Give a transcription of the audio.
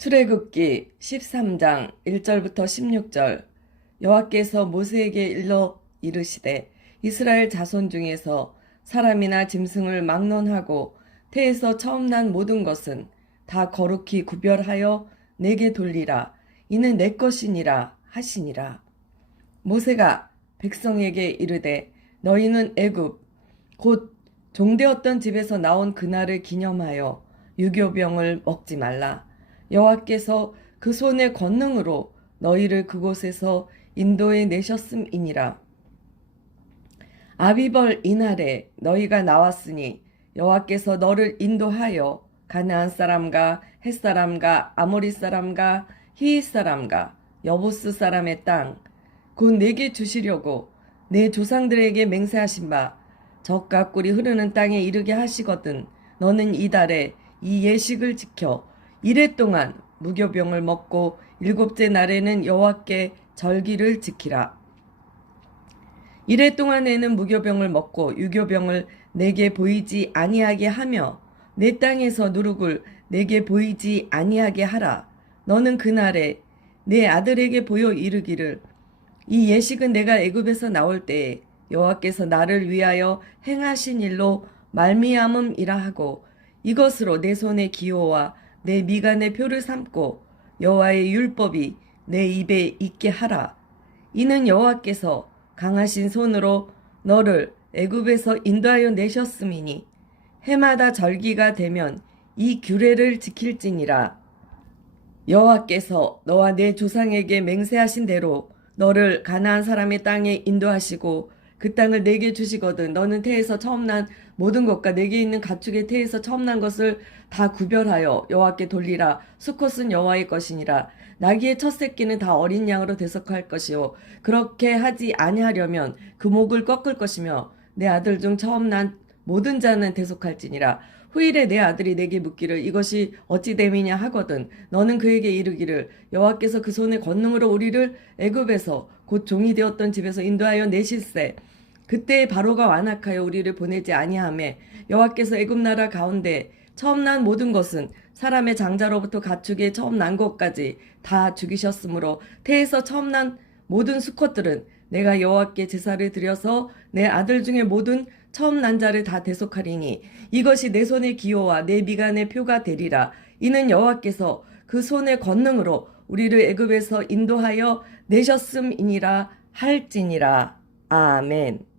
출애굽기 13장 1절부터 16절. 여호와께서 모세에게 일러 이르시되 이스라엘 자손 중에서 사람이나 짐승을 막론하고 태에서 처음 난 모든 것은 다 거룩히 구별하여 내게 돌리라. 이는 내 것이니라 하시니라. 모세가 백성에게 이르되 너희는 애굽 곧 종되었던 집에서 나온 그날을 기념하여 유교병을 먹지 말라 여호와께서 그 손의 권능으로 너희를 그곳에서 인도해 내셨음이니라. 아비벌 이날에 너희가 나왔으니 여호와께서 너를 인도하여 가나안 사람과 헷 사람과 아모리 사람과 히윗 사람과 여보스 사람의 땅 곧 내게 주시려고 내 조상들에게 맹세하신 바 적과 꿀이 흐르는 땅에 이르게 하시거든 너는 이달에 이 예식을 지켜 이래 동안 무교병을 먹고 일곱째 날에는 여호와께 절기를 지키라. 이래 동안에는 무교병을 먹고 유교병을 내게 보이지 아니하게 하며 내 땅에서 누룩을 내게 보이지 아니하게 하라. 너는 그날에 내 아들에게 보여 이르기를 이 예식은 내가 애굽에서 나올 때에 여호와께서 나를 위하여 행하신 일로 말미암음이라 하고 이것으로 내 손의 기호와 내 미간의 표를 삼고 여호와의 율법이 내 입에 있게 하라. 이는 여호와께서 강하신 손으로 너를 애굽에서 인도하여 내셨음이니 해마다 절기가 되면 이 규례를 지킬지니라. 여호와께서 너와 내 조상에게 맹세하신 대로 너를 가나안 사람의 땅에 인도하시고 그 땅을 내게 주시거든. 너는 태에서 처음 난 모든 것과 내게 있는 가축의 태에서 처음 난 것을 다 구별하여 여호와께 돌리라. 수컷은 여호와의 것이니라. 나귀의 첫 새끼는 다 어린 양으로 대속할 것이요. 그렇게 하지 아니하려면 그 목을 꺾을 것이며 내 아들 중 처음 난 모든 자는 대속할지니라. 후일에 내 아들이 내게 묻기를 이것이 어찌 됨이냐 하거든. 너는 그에게 이르기를 여호와께서 그 손의 권능으로 우리를 애굽에서 곧 종이 되었던 집에서 인도하여 내실세 그때 바로가 완악하여 우리를 보내지 아니하매 여호와께서 애굽 나라 가운데 처음 난 모든 것은 사람의 장자로부터 가축의 처음 난 것까지 다 죽이셨으므로 태에서 처음 난 모든 수컷들은 내가 여호와께 제사를 드려서 내 아들 중에 모든 처음 난 자를 다 대속하리니 이것이 내 손의 기호와 내 미간의 표가 되리라 이는 여호와께서 그 손의 권능으로 우리를 애굽에서 인도하여 내셨음이니라 할지니라 아멘.